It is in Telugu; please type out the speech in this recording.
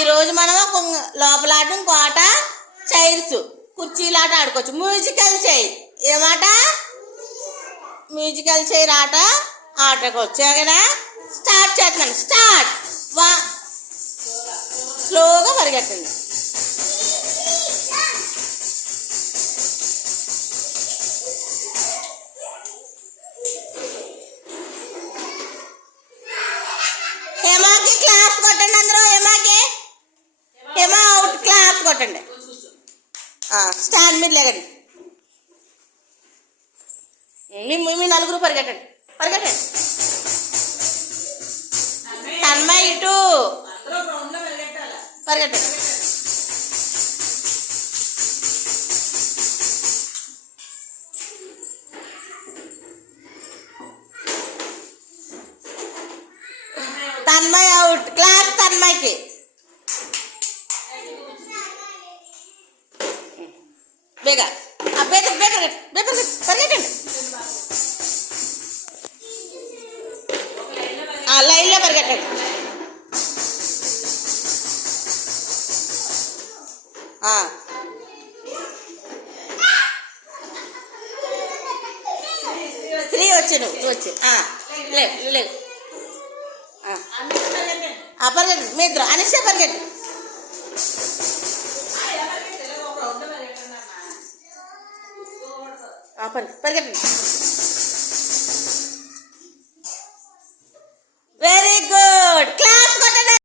ఈరోజు మనం లోపలాట ఇంకో ఆట చైర్స్ కుర్చీలాట ఆడుకోవచ్చు. మ్యూజికల్ చైర్ ఏమాట మ్యూజికల్ చైర్ ఆట ఆడుకోవచ్చు. ఓకేనా? స్టార్ట్ చేస్తున్నాను. స్టార్ట్. స్లోగా పరిగెట్టండి. హేమాకి క్లాస్ కొట్టండి. అందరూ హేమా అవుట్. క్లాస్ కొట్టండి. స్టాండ్ మీద లేకండి. మీ నలుగురు పరిగెట్టండి. తన్మయ్ ఇటు పరిగెట్టండి. తన్మయ్ అవుట్. క్లాస్ తన్మయ్కి. బేగా పరిగెట్టండి. లైన్లో పరిగెట్టండి. శ్రీ వచ్చి నువ్వు వచ్చి లేవు పరిగెట్టు. మీ ఇద్దరు అనిష పరిగెట్టు. పరిగెట్టండి.